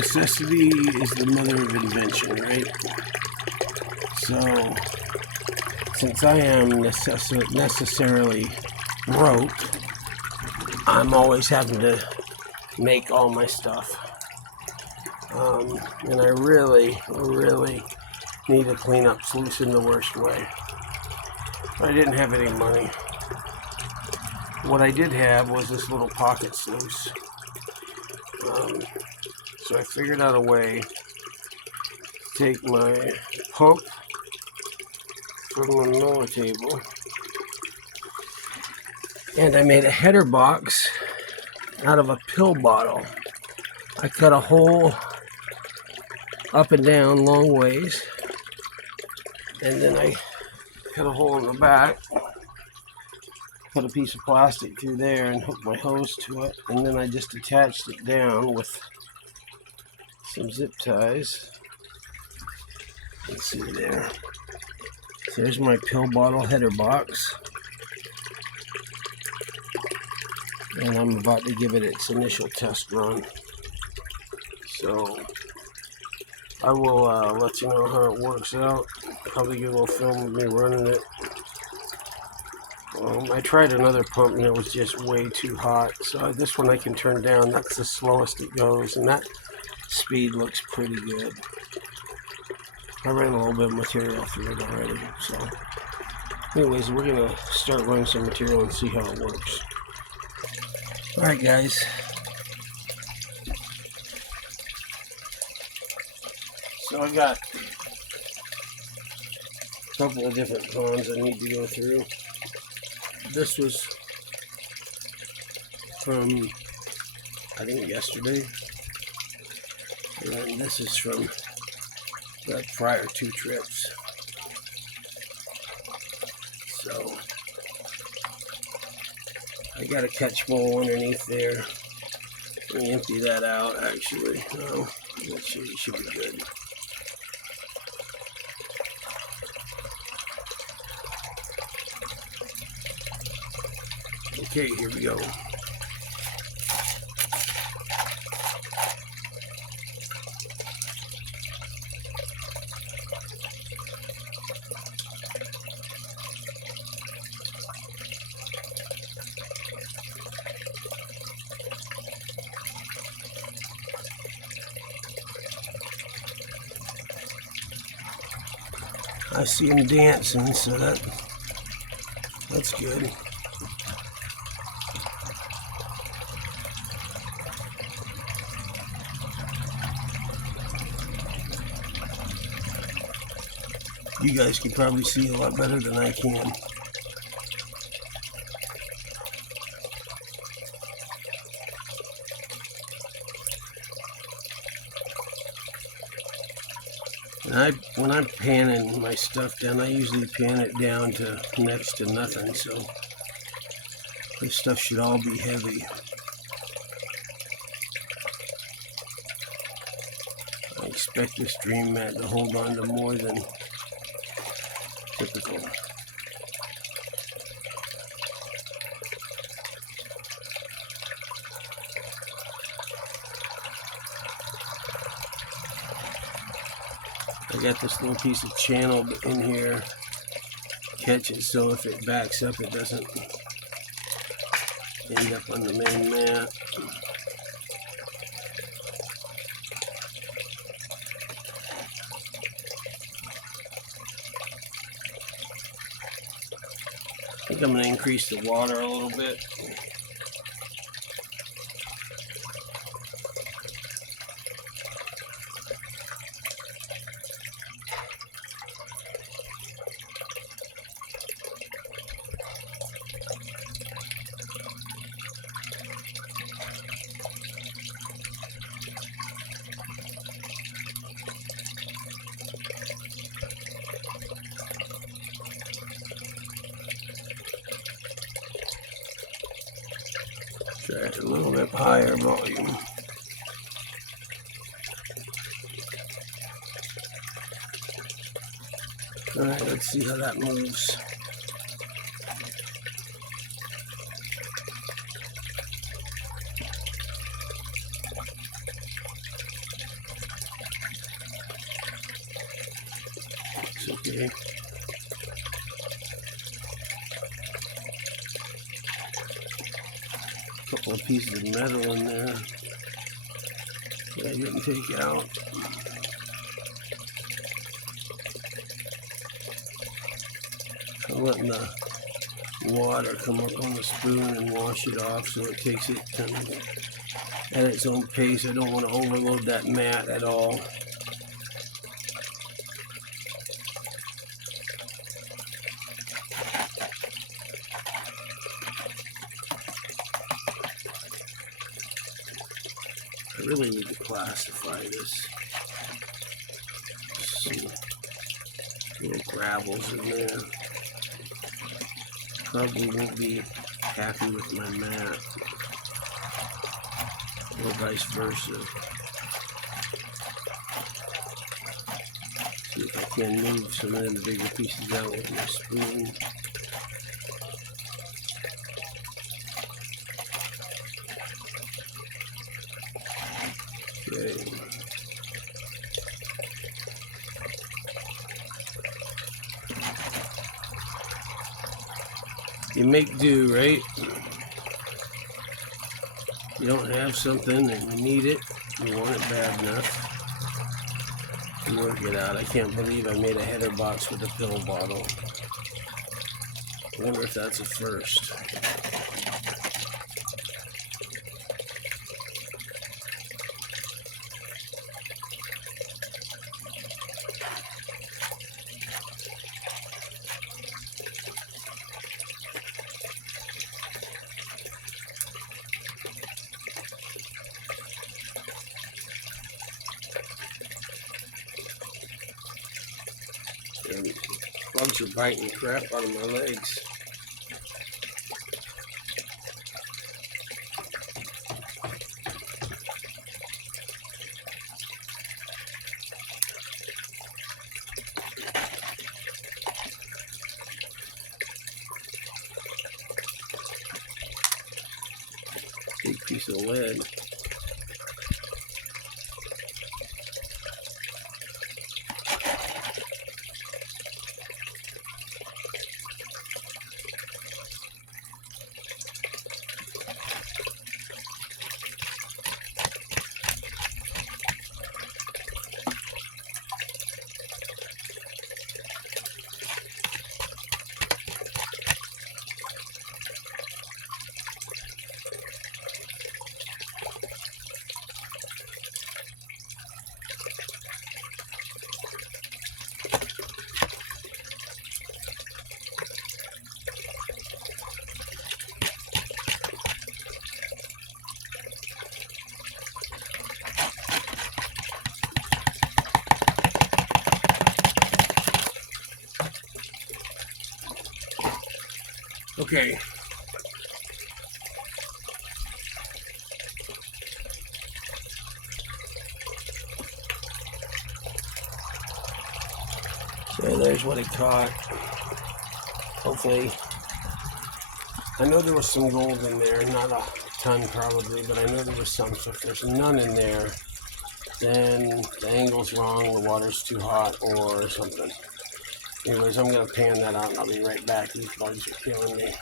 necessity is the mother of invention, right? So, since I am necessarily broke, I'm always having to make all my stuff. And I really need to clean up sluice in the worst way. I didn't have any money. What I did have was this little pocket sluice. So I figured out a way to take my pump from the lower table, and I made a header box out of a pill bottle. I cut a hole up and down long ways, and then I cut a hole in the back, put a piece of plastic through there and hooked my hose to it, and then I just attached it down with some zip ties. Let's see there. So there's my pill bottle header box, and I'm about to give it its initial test run. So I will let you know how it works out. Probably get a little film of me running it. I tried another pump and it was just way too hot. So this one I can turn down. That's the slowest it goes, and that speed looks pretty good. I ran a little bit of material through it already. So anyways, we're going to start running some material and see how it works. Alright guys. So I got a couple of different ponds I need to go through. This was from, I think, yesterday. And this is from the prior 2 trips. So I got a catch bowl underneath there. Let me empty that out actually. No, that should be good. Okay, here we go. I see him dancing, so that's good. You guys can probably see a lot better than I can. And when I'm panning my stuff down, I usually pan it down to next to nothing, so this stuff should all be heavy. I expect this dream mat to hold on to more than typical. I got this little piece of channel in here, catch it so if it backs up it doesn't end up on the main mat. I think I'm going to increase the water a little bit. Try it a little bit higher volume. Alright, let's see how that moves. Okay. A couple of pieces of metal in there that I didn't take out. I'm letting the water come up on the spoon and wash it off so it takes it kind of at its own pace. I don't want to overload that mat at all. I really need to classify this. Some little gravels in there. Probably won't be happy with my mat, or vice versa. See if I can move some of the bigger pieces out with my spoon. Okay. You make do, right? You don't have something and you need it, you want it bad enough, you work it out. I can't believe I made a header box with a pill bottle. I wonder if that's a first. And bugs are biting the crap out of my legs. Big piece of lead. Okay. So there's what it caught. Hopefully, I know there was some gold in there, not a ton probably, but I know there was some. So if there's none in there, then the angle's wrong, the water's too hot, or something. Anyways, I'm going to pan that out and I'll be right back. These bugs are killing me.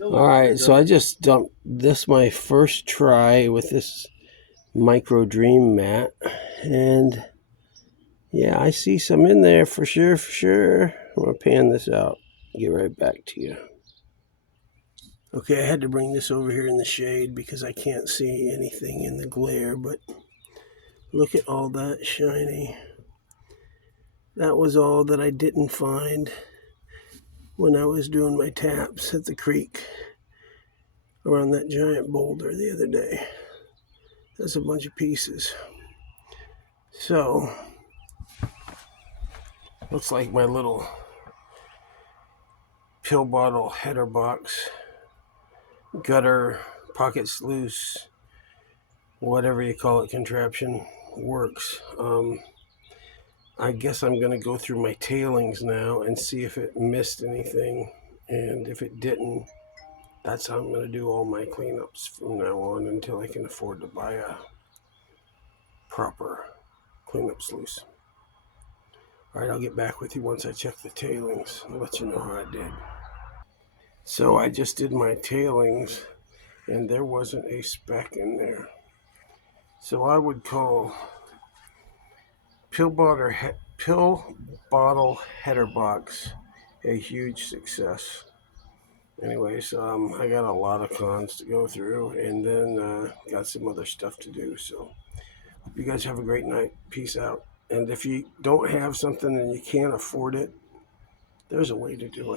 Alright, so I just dumped this my first try with this Micro Dream mat. And yeah, I see some in there for sure, for sure. I'm going to pan this out. Get right back to you. Okay, I had to bring this over here in the shade because I can't see anything in the glare, but look at all that shiny. That was all that I didn't find when I was doing my taps at the creek around that giant boulder the other day. That's a bunch of pieces. So, looks like my little pill bottle header box, gutter, pocket sluice, whatever you call it, contraption, works. I guess I'm going to go through my tailings now and see if it missed anything. And if it didn't, that's how I'm going to do all my cleanups from now on until I can afford to buy a proper cleanup sluice. All right, I'll get back with you once I check the tailings. I'll let you know how I did. So I just did my tailings, and there wasn't a speck in there. So I would call pill bottle header box a huge success. Anyways, I got a lot of cons to go through, and then got some other stuff to do. So hope you guys have a great night. Peace out. And if you don't have something and you can't afford it, there's a way to do it.